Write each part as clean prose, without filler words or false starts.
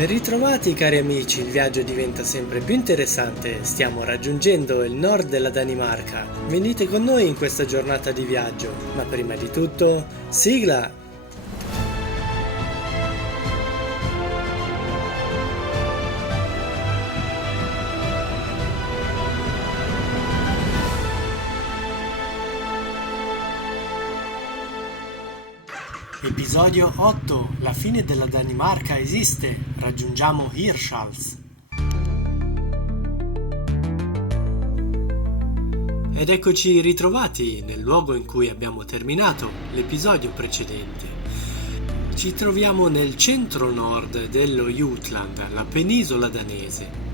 Ben ritrovati cari amici, il viaggio diventa sempre più interessante, stiamo raggiungendo il nord della Danimarca. Venite con noi in questa giornata di viaggio, ma prima di tutto, sigla! Episodio 8. La fine della Danimarca esiste. Raggiungiamo Hirtshals. Ed eccoci ritrovati nel luogo in cui abbiamo terminato l'episodio precedente. Ci troviamo nel centro-nord dello Jutland, la penisola danese.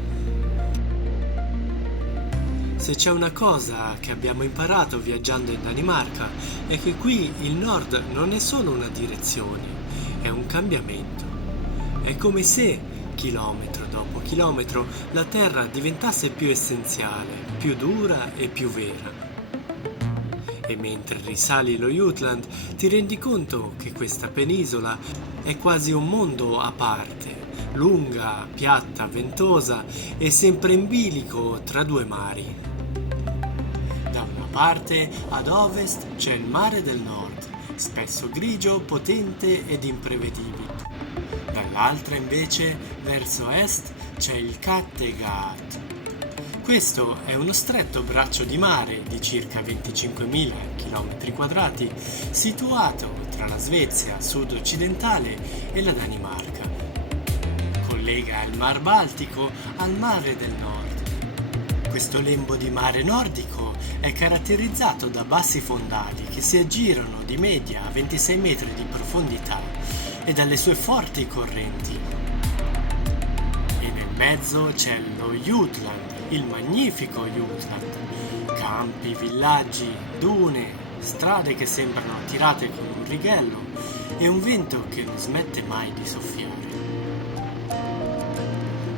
Se c'è una cosa che abbiamo imparato viaggiando in Danimarca è che qui il nord non è solo una direzione, è un cambiamento. È come se, chilometro dopo chilometro, la terra diventasse più essenziale, più dura e più vera. E mentre risali lo Jutland ti rendi conto che questa penisola è quasi un mondo a parte, lunga, piatta, ventosa e sempre in bilico tra due mari. Da una parte, ad ovest, c'è il mare del nord, spesso grigio, potente ed imprevedibile. Dall'altra invece, verso est, c'è il Kattegat. Questo è uno stretto braccio di mare di circa 25.000 km², situato tra la Svezia sud-occidentale e la Danimarca. Collega il Mar Baltico al mare del nord. Questo lembo di mare nordico è caratterizzato da bassi fondali che si aggirano di media a 26 metri di profondità e dalle sue forti correnti. E nel mezzo c'è lo Jutland, il magnifico Jutland. Campi, villaggi, dune, strade che sembrano tirate con un righello e un vento che non smette mai di soffiare.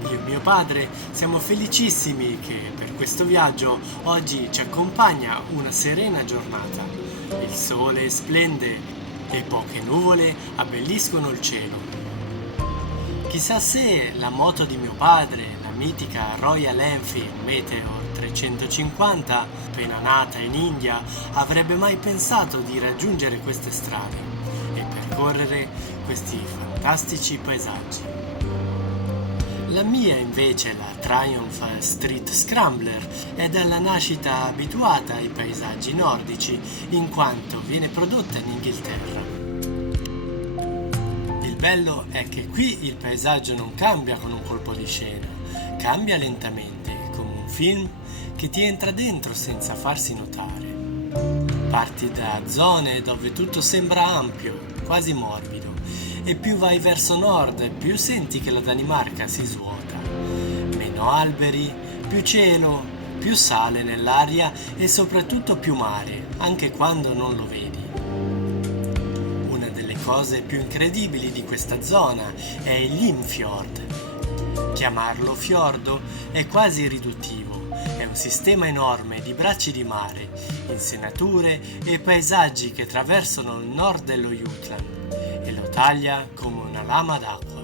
Io e mio padre siamo felicissimi che per questo viaggio oggi ci accompagna una serena giornata. Il sole splende e poche nuvole abbelliscono il cielo. Chissà se la moto di mio padre, la mitica Royal Enfield Meteor 350, appena nata in India, avrebbe mai pensato di raggiungere queste strade e percorrere questi fantastici paesaggi. La mia invece, la Triumph Street Scrambler, è dalla nascita abituata ai paesaggi nordici, in quanto viene prodotta in Inghilterra. Il bello è che qui il paesaggio non cambia con un colpo di scena, cambia lentamente, come un film che ti entra dentro senza farsi notare. Parti da zone dove tutto sembra ampio, quasi morbido, e più vai verso nord, più senti che la Danimarca si svuota. Meno alberi, più cielo, più sale nell'aria e soprattutto più mare, anche quando non lo vedi. Una delle cose più incredibili di questa zona è il Limfjord. Chiamarlo fiordo è quasi riduttivo, è un sistema enorme di bracci di mare, insenature e paesaggi che attraversano il nord dello Jutland e lo taglia come una lama d'acqua.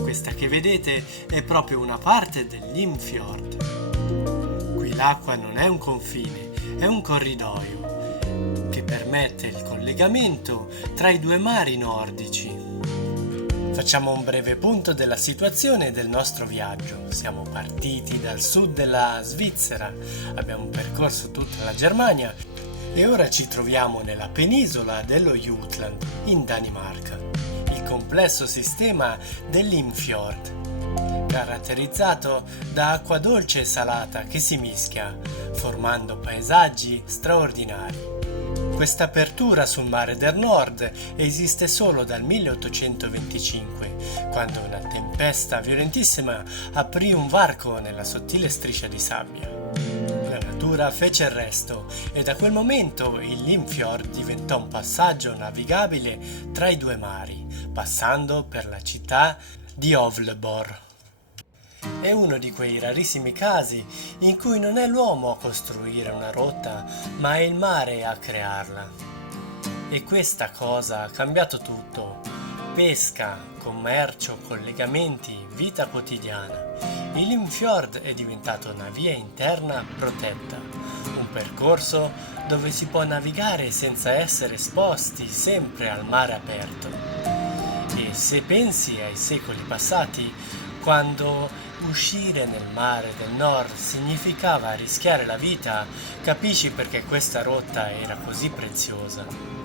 Questa che vedete è proprio una parte del Limfjord. Qui l'acqua non è un confine, è un corridoio che permette il collegamento tra i due mari nordici. Facciamo un breve punto della situazione del nostro viaggio. Siamo partiti dal sud della Svizzera, abbiamo percorso tutta la Germania e ora ci troviamo nella penisola dello Jutland, in Danimarca, il complesso sistema dell'Limfjord, caratterizzato da acqua dolce e salata che si mischia, formando paesaggi straordinari. Questa apertura sul mare del nord esiste solo dal 1825, quando una tempesta violentissima aprì un varco nella sottile striscia di sabbia. La natura fece il resto e da quel momento il Limfjord diventò un passaggio navigabile tra i due mari, passando per la città di Övleborg. È uno di quei rarissimi casi in cui non è l'uomo a costruire una rotta, ma è il mare a crearla. E questa cosa ha cambiato tutto, pesca, commercio, collegamenti, vita quotidiana. Il Limfjord è diventato una via interna protetta, un percorso dove si può navigare senza essere esposti sempre al mare aperto. E se pensi ai secoli passati, quando uscire nel mare del nord significava rischiare la vita, capisci perché questa rotta era così preziosa.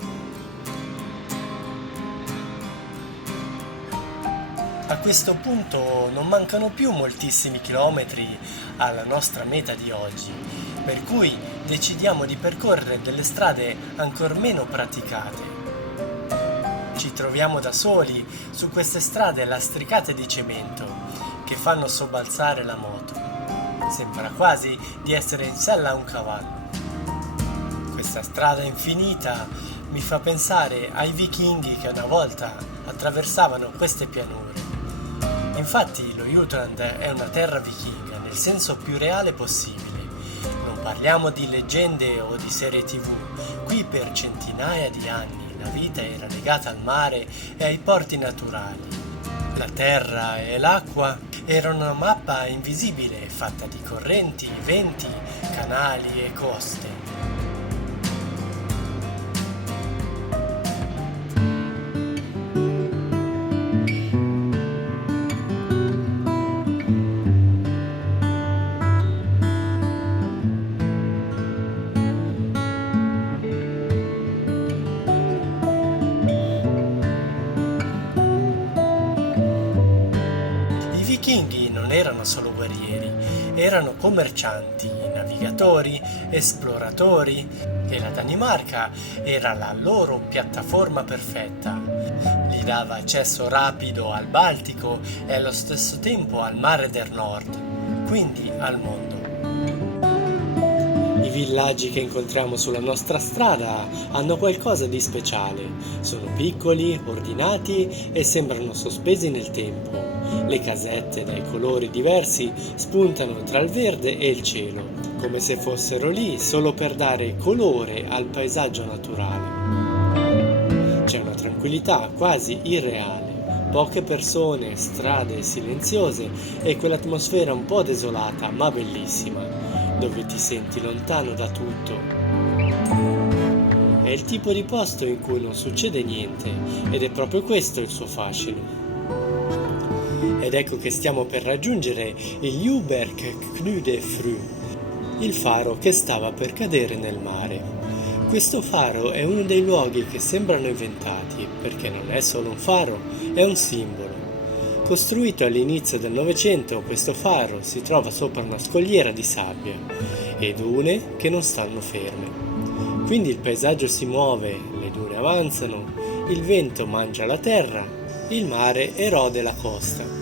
A questo punto non mancano più moltissimi chilometri alla nostra meta di oggi, per cui decidiamo di percorrere delle strade ancor meno praticate. Ci troviamo da soli su queste strade lastricate di cemento che fanno sobbalzare la moto. Sembra quasi di essere in sella a un cavallo. Questa strada infinita mi fa pensare ai vichinghi che una volta attraversavano queste pianure. Infatti lo Jutland è una terra vichinga nel senso più reale possibile. Non parliamo di leggende o di serie TV. Qui per centinaia di anni la vita era legata al mare e ai porti naturali. La terra e l'acqua erano una mappa invisibile fatta di correnti, venti, canali e coste. I vichinghi non erano solo guerrieri, erano commercianti, navigatori, esploratori e la Danimarca era la loro piattaforma perfetta. Gli dava accesso rapido al Baltico e allo stesso tempo al mare del Nord, quindi al mondo. I villaggi che incontriamo sulla nostra strada hanno qualcosa di speciale. Sono piccoli, ordinati e sembrano sospesi nel tempo. Le casette dai colori diversi spuntano tra il verde e il cielo, come se fossero lì solo per dare colore al paesaggio naturale. C'è una tranquillità quasi irreale. Poche persone, strade silenziose e quell'atmosfera un po' desolata ma bellissima, dove ti senti lontano da tutto. È il tipo di posto in cui non succede niente ed è proprio questo il suo fascino. Ed ecco che stiamo per raggiungere il Juberk Knudefru, il faro che stava per cadere nel mare. Questo faro è uno dei luoghi che sembrano inventati, perché non è solo un faro, è un simbolo. Costruito all'inizio del Novecento, questo faro si trova sopra una scogliera di sabbia e dune che non stanno ferme. Quindi il paesaggio si muove, le dune avanzano, il vento mangia la terra, il mare erode la costa.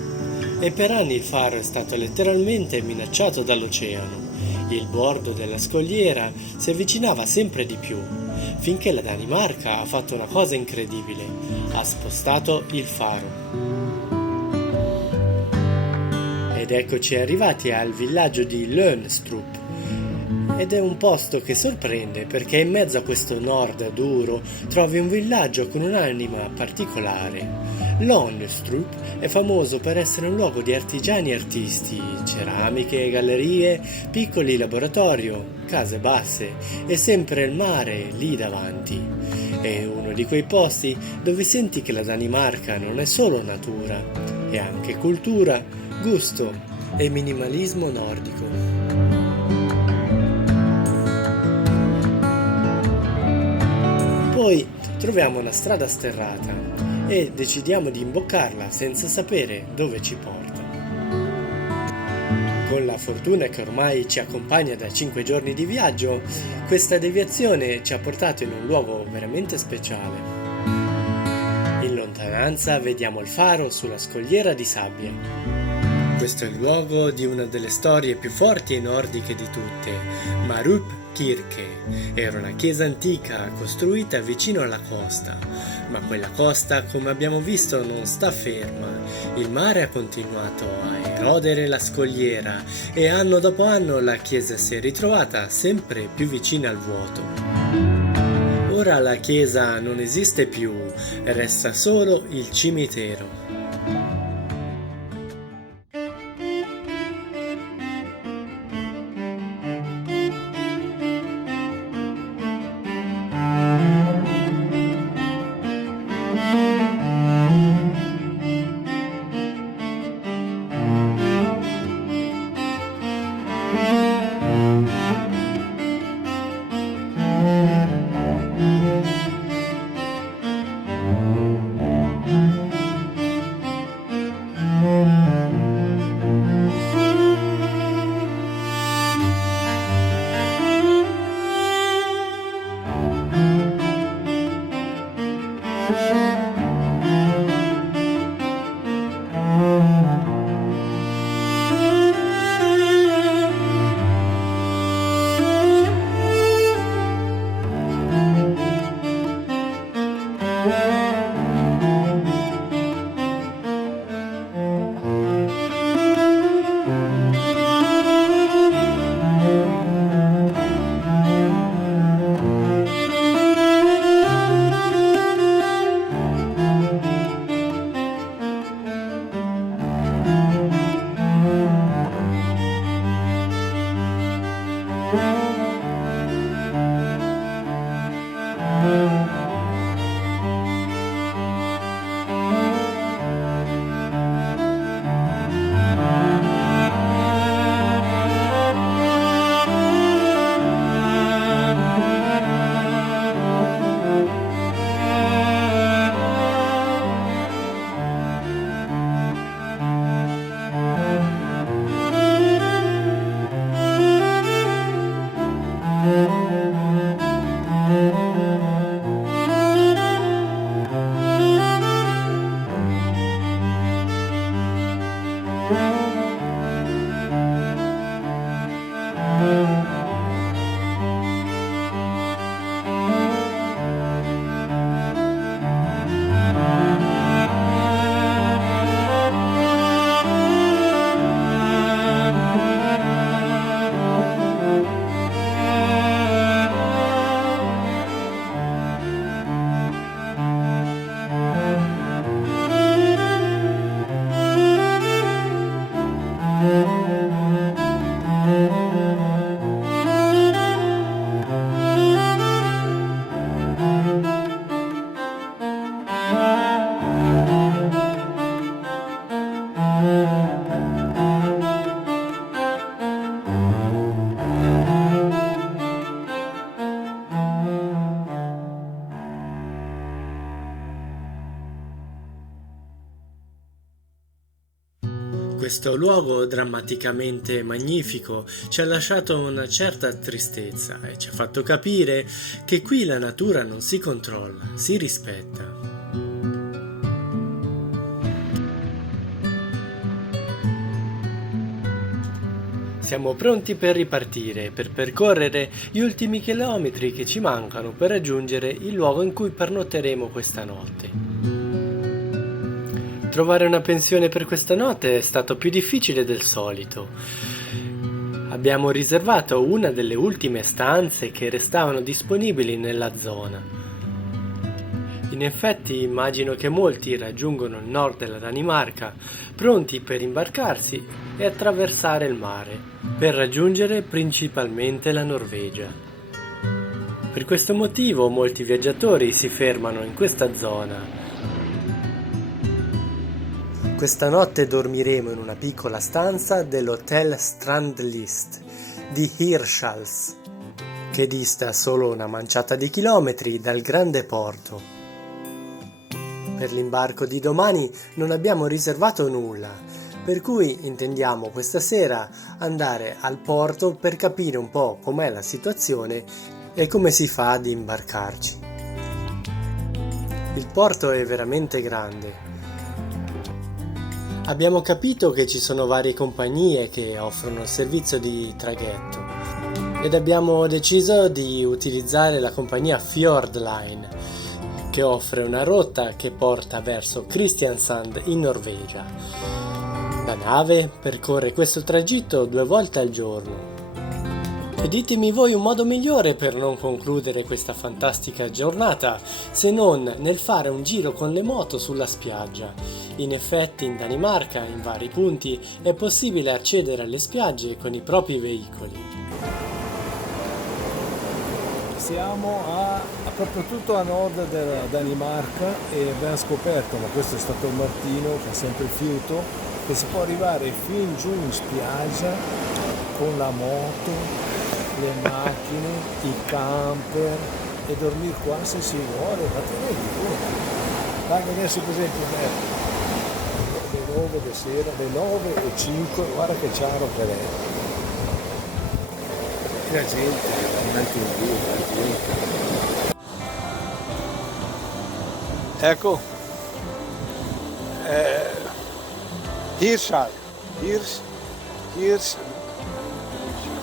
E per anni il faro è stato letteralmente minacciato dall'oceano. Il bordo della scogliera si avvicinava sempre di più, finché la Danimarca ha fatto una cosa incredibile: ha spostato il faro. Ed eccoci arrivati al villaggio di Lønstrup. Ed è un posto che sorprende perché in mezzo a questo nord duro trovi un villaggio con un'anima particolare. Lønstrup è famoso per essere un luogo di artigiani e artisti, ceramiche, gallerie, piccoli laboratorio, case basse e sempre il mare lì davanti. È uno di quei posti dove senti che la Danimarca non è solo natura, è anche cultura, gusto e minimalismo nordico. Poi troviamo una strada sterrata e decidiamo di imboccarla senza sapere dove ci porta. Con la fortuna che ormai ci accompagna da 5 giorni di viaggio, questa deviazione ci ha portato in un luogo veramente speciale. In lontananza vediamo il faro sulla scogliera di sabbia. Questo è il luogo di una delle storie più forti e nordiche di tutte, Marup Kirke. Era una chiesa antica costruita vicino alla costa, ma quella costa, come abbiamo visto, non sta ferma. Il mare ha continuato a erodere la scogliera e anno dopo anno la chiesa si è ritrovata sempre più vicina al vuoto. Ora la chiesa non esiste più, resta solo il cimitero. Questo luogo drammaticamente magnifico ci ha lasciato una certa tristezza e ci ha fatto capire che qui la natura non si controlla, si rispetta. Siamo pronti per ripartire, per percorrere gli ultimi chilometri che ci mancano per raggiungere il luogo in cui pernotteremo questa notte. Trovare una pensione per questa notte è stato più difficile del solito. Abbiamo riservato una delle ultime stanze che restavano disponibili nella zona. In effetti immagino che molti raggiungono il nord della Danimarca pronti per imbarcarsi e attraversare il mare, per raggiungere principalmente la Norvegia. Per questo motivo molti viaggiatori si fermano in questa zona. Questa notte dormiremo in una piccola stanza dell'Hotel Strandlist di Hirtshals, che dista solo una manciata di chilometri dal grande porto. Per l'imbarco di domani non abbiamo riservato nulla, per cui intendiamo questa sera andare al porto per capire un po' com'è la situazione e come si fa ad imbarcarci. Il porto è veramente grande. Abbiamo capito che ci sono varie compagnie che offrono il servizio di traghetto ed abbiamo deciso di utilizzare la compagnia Fjordline, che offre una rotta che porta verso Kristiansand in Norvegia. La nave percorre questo tragitto 2 volte al giorno E ditemi voi un modo migliore per non concludere questa fantastica giornata, se non nel fare un giro con le moto sulla spiaggia. In effetti in Danimarca, in vari punti, è possibile accedere alle spiagge con i propri veicoli. Siamo proprio tutto a nord della Danimarca e abbiamo scoperto, ma questo è stato Martino che ha sempre il fiuto, che si può arrivare fin giù in spiaggia con la moto, le macchine, i camper e dormire qua se si vuole, ma ti rendi conto? Anche adesso per esempio le 9 di sera, le 9 e 5, guarda che ciaro che è. La gente va in TV, ecco,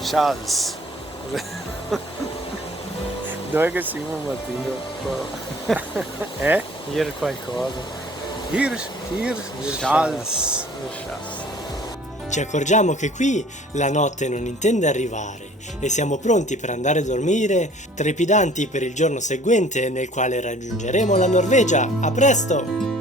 Charles. Dov'è che siamo Martino? Dire qualcosa. Charles. Ci accorgiamo che qui la notte non intende arrivare e siamo pronti per andare a dormire, trepidanti per il giorno seguente nel quale raggiungeremo la Norvegia. A presto!